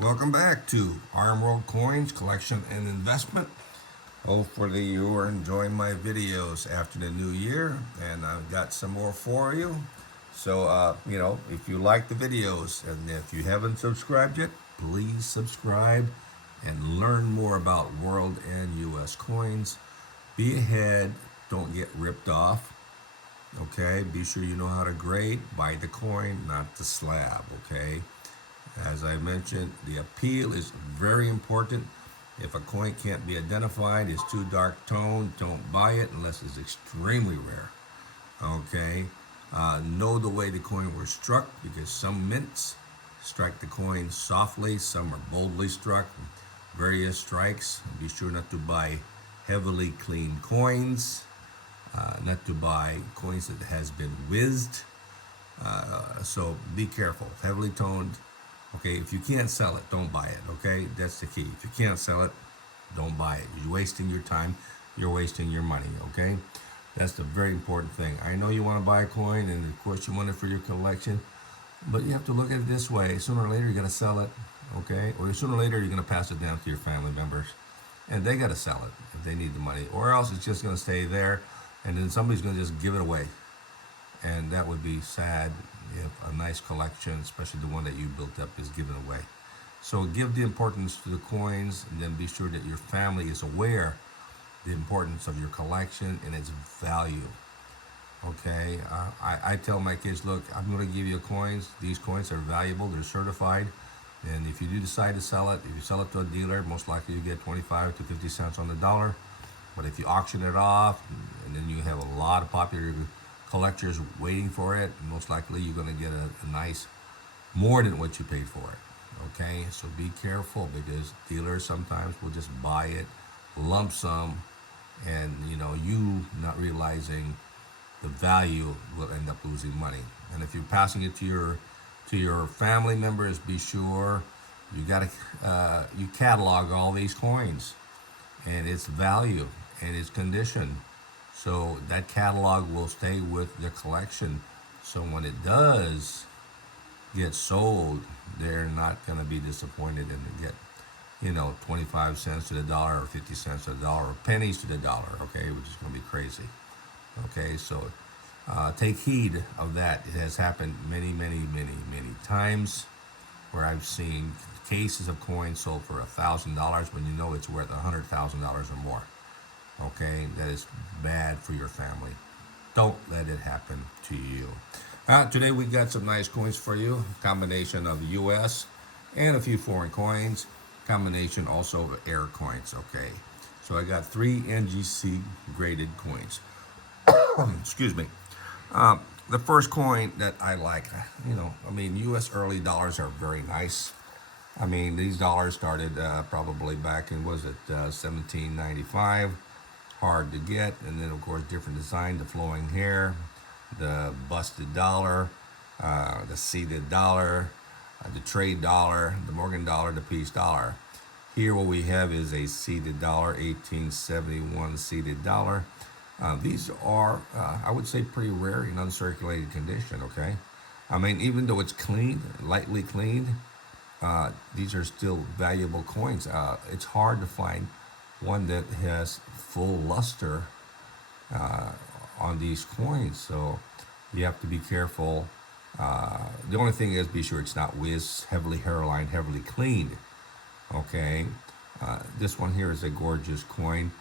Welcome back to RMworldcoins Collection and Investment. Hopefully you are enjoying my videos after the new year, and I've got some more for you. So, if you like the videos and if you haven't subscribed yet, please subscribe and learn more about world and US coins. Be ahead, don't get ripped off. Okay, be sure you know how to grade, buy the coin, not the slab. Okay, as I mentioned, the appeal is very important. If a coin can't be identified, it's too dark toned, don't buy it unless it's extremely rare. Okay, know the way the coin was struck because some mints strike the coin softly, some are boldly struck, various strikes. Be sure not to buy heavily cleaned coins, not to buy coins that has been whizzed. So be careful. Heavily toned. Okay, if you can't sell it, don't buy it. Okay, that's the key. If you can't sell it, don't buy it. You're wasting your time. You're wasting your money. Okay, that's the very important thing. I know you want to buy a coin, and of course you want it for your collection, but you have to look at it this way. Sooner or later, you're gonna sell it. Okay, or sooner or later, you're gonna pass it down to your family members, and they gotta sell it if they need the money, or else it's just gonna stay there, and then somebody's gonna just give it away. And that would be sad if a nice collection, especially the one that you built up, is given away. So give the importance to the coins, and then be sure that your family is aware the importance of your collection and its value. Okay, I tell my kids, look, I'm going to give you coins. These coins are valuable. They're certified. And if you do decide to sell it, if you sell it to a dealer, most likely you get 25 to 50 cents on the dollar. But if you auction it off, and then you have a lot of popular collectors waiting for it, most likely you're going to get a nice more than what you paid for it. Okay, so be careful because dealers sometimes will just buy it lump sum, and you not realizing the value will end up losing money. And if you're passing it to your family members, be sure you got to you catalog all these coins and its value and its condition, so that catalog will stay with the collection. So when it does get sold, they're not going to be disappointed and get 25 cents to the dollar or 50 cents to the dollar or pennies to the dollar. Okay, which is going to be crazy. Okay, so take heed of that. It has happened many, many, many, many times where I've seen cases of coins sold for $1,000 when you know it's worth $100,000 or more. Okay, that is bad for your family. Don't let it happen to you. Today we got some nice coins for you. Combination of US and a few foreign coins. Combination also of air coins. Okay, so I got 3 NGC graded coins. Excuse me. The first coin that I like, US early dollars are very nice. I mean, these dollars started probably back in, 1795. Hard to get, and then of course different design, the flowing hair, the busted dollar, the seated dollar, the trade dollar, the Morgan dollar, the peace dollar. Here what we have is a seated dollar, 1871 seated dollar. These are, I would say, pretty rare in uncirculated condition. Okay, I mean, even though it's clean, lightly cleaned, these are still valuable coins. It's hard to find one that has full luster on these coins, so you have to be careful. The only thing is, be sure it's not whizzed, heavily hairline, heavily cleaned. Okay, this one here is a gorgeous coin,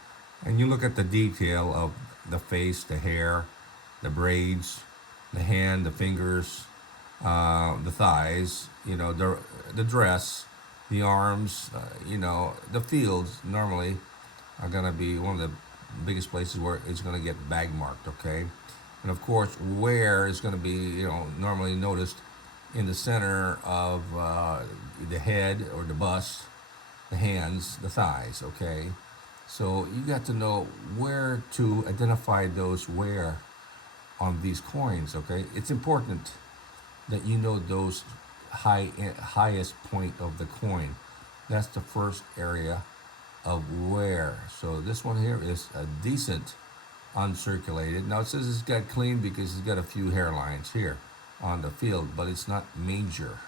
and you look at the detail of the face, the hair, the braids, the hand, the fingers, the thighs, the dress, the arms, the fields normally are going to be one of the biggest places where it's going to get bag marked. Okay, and of course wear is going to be normally noticed in the center of the head or the bust, the hands, the thighs. Okay, so you got to know where to identify those wear on these coins. Okay, it's important that you know those highest point of the coin. That's the first area of wear. So this one here is a decent uncirculated. Now it says it's got clean because it's got a few hairlines here on the field, but it's not major.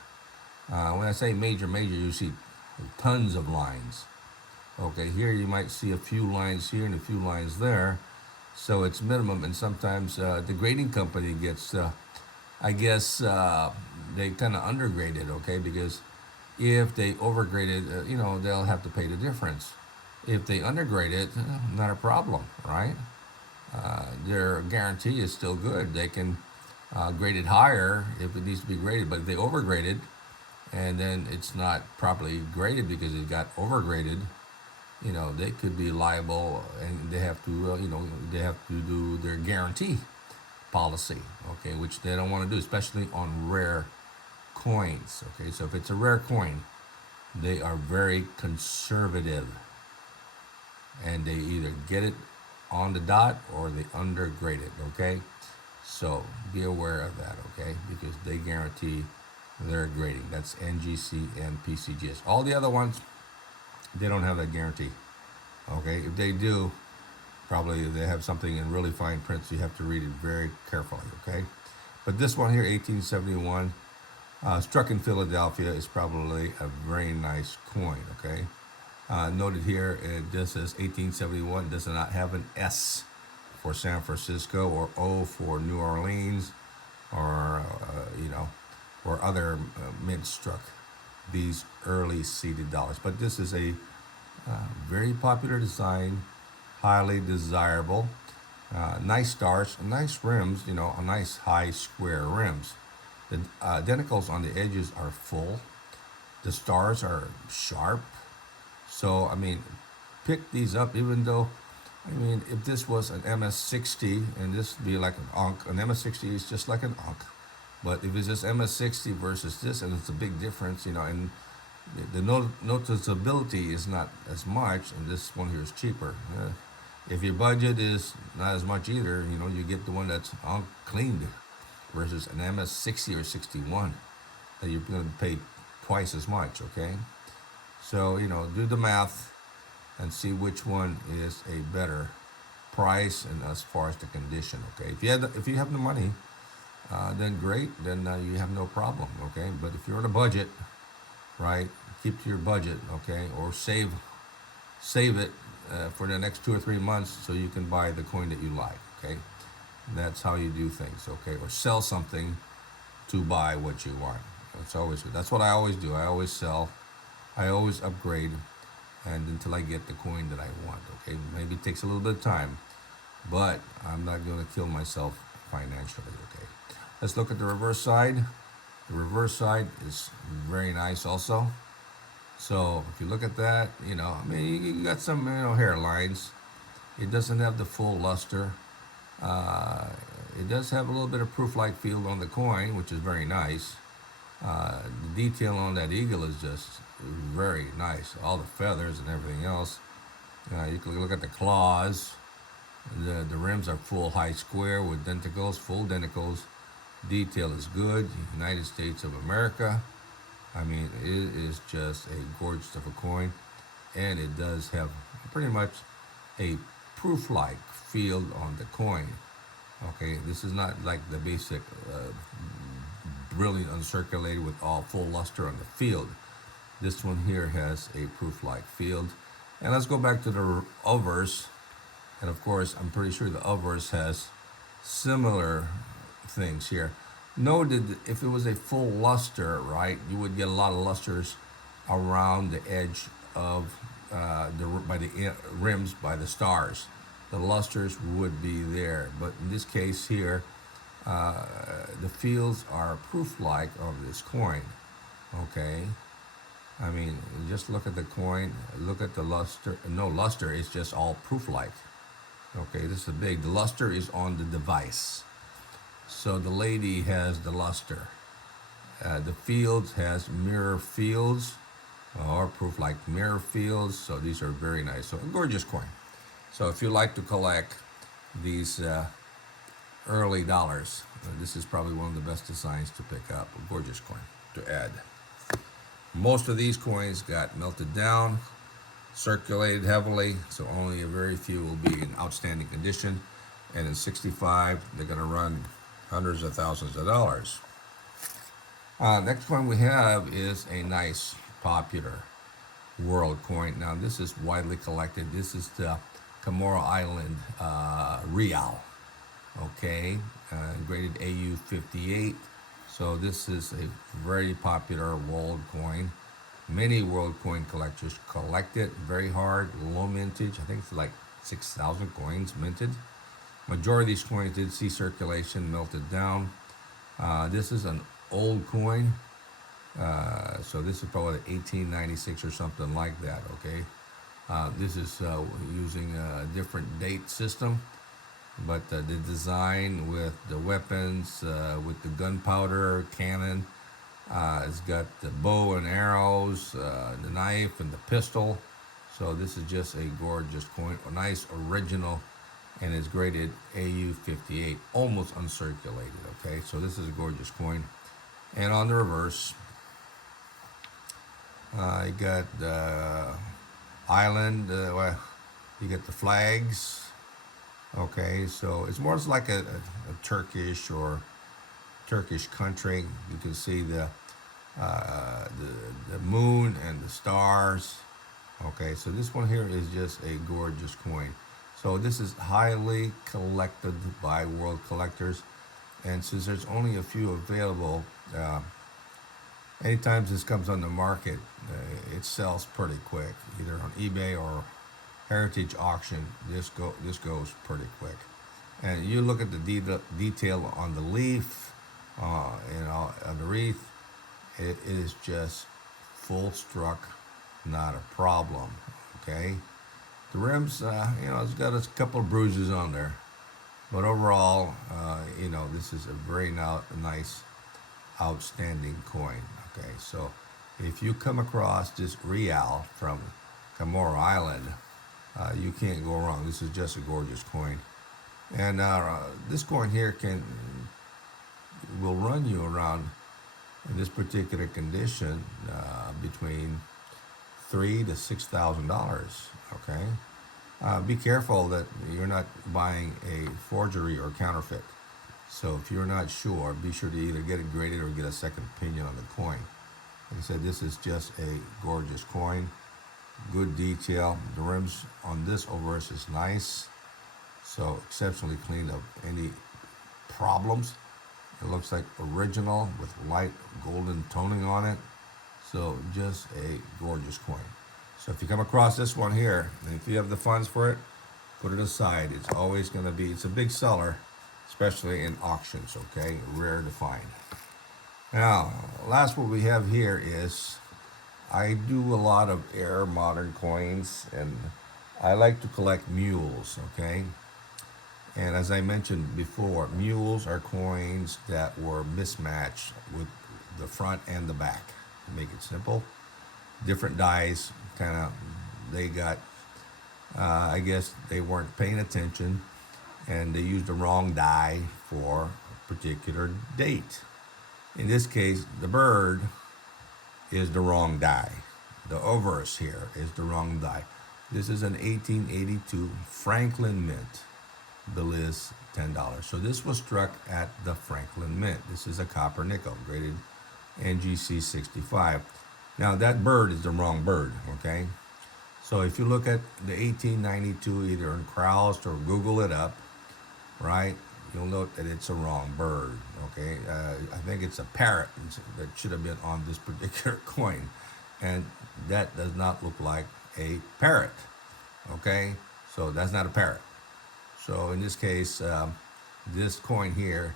When I say major, you see tons of lines. Okay, here you might see a few lines here and a few lines there. So it's minimum, and sometimes the grading company gets, I guess, they kind of undergrade it, okay? Because if they overgrade it, they'll have to pay the difference. If they undergrade it, not a problem, right? Their guarantee is still good. They can grade it higher if it needs to be graded, but if they overgrade it and then it's not properly graded because it got overgraded, they could be liable, and they have to, they have to do their guarantee policy, okay, which they don't want to do, especially on rare coins, okay. So if it's a rare coin, they are very conservative, and they either get it on the dot or they undergrade it, okay. So be aware of that, okay, because they guarantee their grading. That's NGC and PCGS. All the other ones, they don't have that guarantee, okay. If they do, probably they have something in really fine print, so you have to read it very carefully, okay. But this one here, 1871, struck in Philadelphia, is probably a very nice coin, okay. Noted here, it just says 1871. It does not have an S for San Francisco or O for New Orleans, or or other mint struck these early seeded dollars. But this is a very popular design, highly desirable. Nice stars, nice rims, a nice high square rims. The denticles on the edges are full. The stars are sharp. So, I mean, pick these up, even though, if this was an MS60 and this would be like an Ankh, an MS60 is just like an Ankh. But if it's just MS60 versus this, and it's a big difference, and the noticeability is not as much, and this one here is cheaper. If your budget is not as much either, you get the one that's cleaned versus an MS60 or 61 that you're going to pay twice as much, okay? So, do the math and see which one is a better price and as far as the condition, okay? If you have the money, then great, then you have no problem, okay? But if you're on a budget, right, keep to your budget, okay? Or save it for the next 2 or 3 months so you can buy the coin that you like, okay? And that's how you do things, okay? Or sell something to buy what you want. That's always good. That's what I always do. I always sell. I always upgrade, and until I get the coin that I want, okay? Maybe it takes a little bit of time, but I'm not going to kill myself financially, okay? Let's look at the reverse side. The reverse side is very nice also. So if you look at that, you got some, hairlines. It doesn't have the full luster. It does have a little bit of proof-like field on the coin, which is very nice. The detail on that eagle is just very nice. All the feathers and everything else. You can look at the claws. The rims are full high square with denticles, full denticles. Detail is good. United States of America. It is just a gorgeous of a coin, and it does have pretty much a proof-like field on the coin. Okay, this is not like the basic brilliant uncirculated with all full luster on the field. This one here has a proof-like field. And let's go back to the obverse. And of course, I'm pretty sure the obverse has similar things here. Noted if it was a full luster, right, you would get a lot of lusters around the edge of by the rims, by the stars. The lusters would be there, but in this case here, the fields are proof-like of this coin. Okay, just look at the coin, look at the luster. No luster, it's just all proof-like. Okay, this is big. The luster is on the device. So the lady has the luster. The fields has mirror fields, or proof-like mirror fields. So these are very nice. So a gorgeous coin. So if you like to collect these early dollars, this is probably one of the best designs to pick up. A gorgeous coin to add. Most of these coins got melted down, circulated heavily, so only a very few will be in outstanding condition. And in 65, they're going to run hundreds of thousands of dollars. Next coin we have is a nice popular world coin. Now this is widely collected. This is the Comoro Island Real. Okay, graded AU 58. So this is a very popular world coin. Many world coin collectors collect it. Very hard, low mintage. I think it's like 6,000 coins minted. Majority of these coins did see circulation, melted down. This is an old coin. So this is probably 1896 or something like that, okay? This is using a different date system, but the design with the weapons, with the gunpowder cannon, it's got the bow and arrows, the knife and the pistol. So this is just a gorgeous coin, a nice original, and it's graded AU 58, almost uncirculated, okay? So this is a gorgeous coin. And on the reverse, you got the island, well, you get the flags. Okay, so it's more like a Turkish or Turkish country. You can see the moon and the stars. Okay, so this one here is just a gorgeous coin. So this is highly collected by world collectors, and since there's only a few available, anytime this comes on the market, it sells pretty quick, either on eBay or Heritage Auction. This goes pretty quick. And you look at the detail on the leaf, on the wreath, it is just full struck, not a problem. Okay, the rims, it's got a couple of bruises on there, but overall, this is a very nice, outstanding coin. Okay, so if you come across this real from Comoro Island, you can't go wrong. This is just a gorgeous coin, and this coin here will run you around, in this particular condition, between $3,000 to $6,000. Okay, be careful that you're not buying a forgery or counterfeit. So if you're not sure, be sure to either get it graded or get a second opinion on the coin. Like I said, this is just a gorgeous coin. Good detail. The rims on this obverse is nice. So exceptionally clean of any problems. It looks like original with light golden toning on it. So just a gorgeous coin. So if you come across this one here, and if you have the funds for it, put it aside. It's always going to be, it's a big seller, especially in auctions, okay? Rare to find. Now, last what we have here is, I do a lot of air modern coins, and I like to collect mules, okay? And as I mentioned before, mules are coins that were mismatched with the front and the back. To make it simple, different dies, they got, I guess they weren't paying attention, and they used the wrong die for a particular date. In this case, the bird is the wrong die. The obverse here is the wrong die. This is an 1882 Franklin Mint. Bill is $10. So this was struck at the Franklin Mint. This is a copper nickel, graded NGC 65. Now that bird is the wrong bird, okay? So if you look at the 1892, either in Kraus or Google it up, right, you'll note that it's a wrong bird, okay? I think it's a parrot that should have been on this particular coin, and that does not look like a parrot, okay? So that's not a parrot. So in this case, this coin here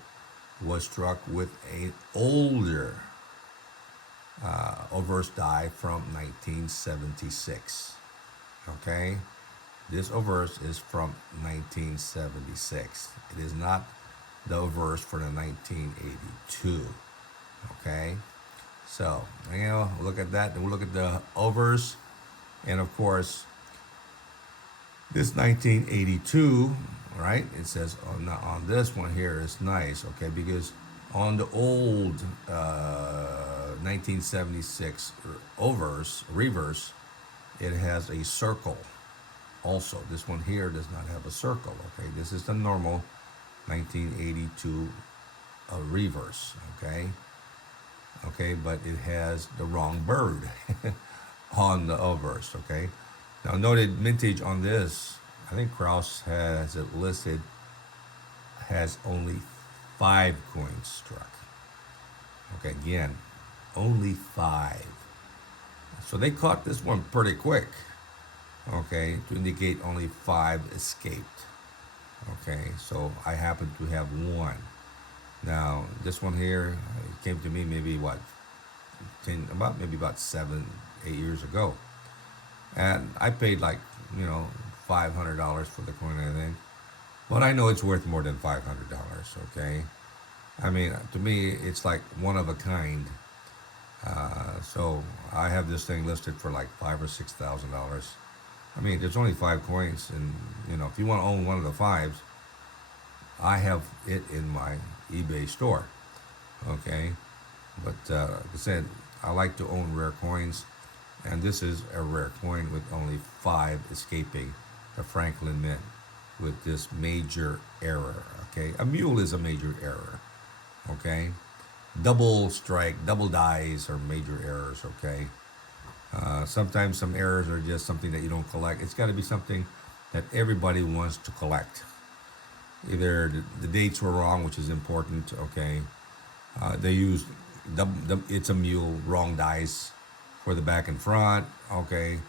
was struck with an older obverse die from 1976, okay? This obverse is from 1976. It is not the obverse for the 1982, okay? So, look at that, and we'll look at the obverse, and of course, this 1982, right? It says on this one here is nice, okay? Because on the old 1976 reverse, it has a circle. Also, this one here does not have a circle, okay? This is the normal 1982 reverse, okay? okay, but it has the wrong bird on the obverse, okay. Now noted mintage on this, I think Kraus has it listed, has only 5 coins struck. Okay, again, only 5. So they caught this one pretty quick, okay, to indicate only 5 escaped. Okay, so I happen to have one. Now, this one here it came to me maybe what, 10, about maybe about 7, 8 years ago. And I paid like, $500 for the coin, I think. But I know it's worth more than $500, okay? I mean, to me, it's like one of a kind. So I have this thing listed for like $5,000 or $6,000. I mean, there's only 5 coins, and if you want to own one of the fives, I have it in my eBay store. Okay, but like I said, I like to own rare coins, and this is a rare coin with only 5 escaping the Franklin Mint with this major error. Okay, a mule is a major error. Okay, double strike, double dies are major errors. Okay, sometimes some errors are just something that you don't collect. It's got to be something that everybody wants to collect. Either the dates were wrong, which is important. Okay, they used it's a mule, wrong dice for the back and front. Okay,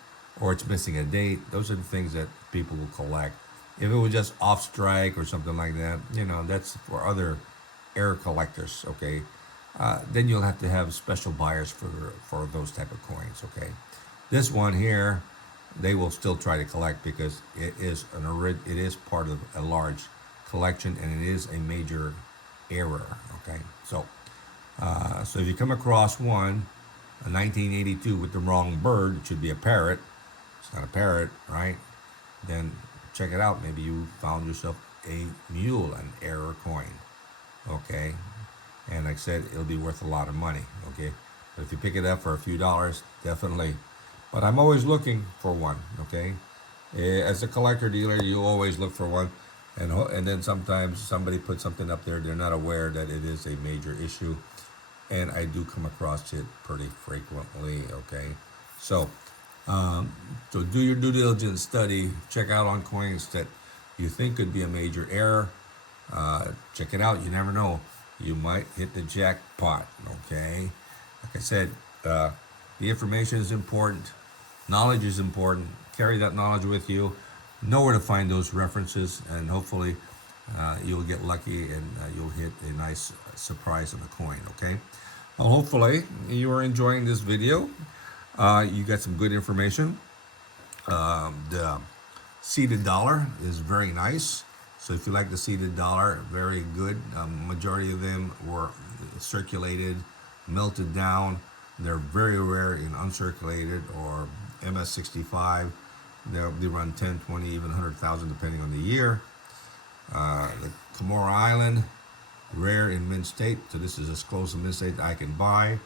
or it's missing a date. Those are the things that people will collect. If it was just off strike or something like that, that's for other error collectors. Okay, then you'll have to have special buyers for those type of coins. Okay, this one here, they will still try to collect because it is it is part of a large collection, and it is a major error. Okay, so so if you come across one, a 1982 with the wrong bird, it should be a parrot. It's not a parrot, right? Then check it out. Maybe you found yourself a mule, an error coin. Okay, and like I said, it'll be worth a lot of money. Okay, but if you pick it up for a few dollars, definitely. But I'm always looking for one. Okay, as a collector dealer, you always look for one, and then sometimes somebody puts something up there, they're not aware that it is a major issue, and I do come across it pretty frequently. Okay, so so do your due diligence study. Check out on coins that you think could be a major error. Check it out. You never know. You might hit the jackpot. Okay. Like I said, the information is important. Knowledge is important. Carry that knowledge with you. Know where to find those references, and hopefully you'll get lucky and you'll hit a nice surprise on a coin. Okay. Well, hopefully you are enjoying this video. You got some good information. The seeded dollar is very nice. So if you like the seeded dollar, very good. Majority of them were circulated, melted down. They're very rare in uncirculated or MS65. They run 10, 20, even 100,000 depending on the year. The Comoro Island, rare in mint state. So this is as close to mint state I can buy.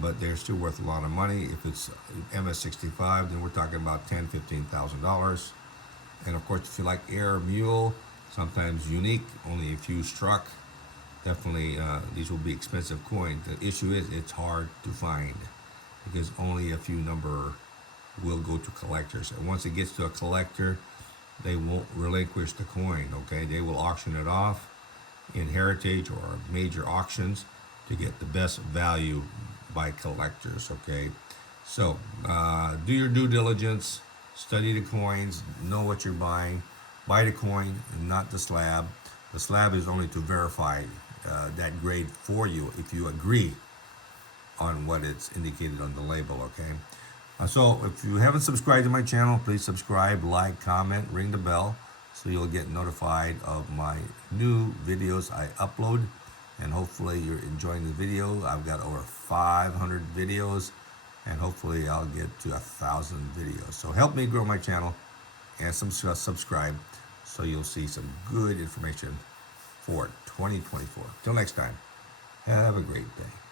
But they're still worth a lot of money. If it's MS65, then we're talking about $10,000, $15,000. And of course, if you like Air Mule, sometimes unique, only a few struck, definitely these will be expensive coins. The issue is it's hard to find because only a few number will go to collectors. And once it gets to a collector, they won't relinquish the coin. Okay, they will auction it off in heritage or major auctions to get the best value by collectors. Okay, so do your due diligence. Study the coins, know what you're buying. Buy the coin and not the slab. The slab is only to verify that grade for you if you agree on what it's indicated on the label, okay? So if you haven't subscribed to my channel, please subscribe, like, comment, ring the bell so you'll get notified of my new videos I upload. And hopefully you're enjoying the video. I've got over 500 videos. And hopefully I'll get to 1,000 videos. So help me grow my channel and subscribe so you'll see some good information for 2024. Till next time, have a great day.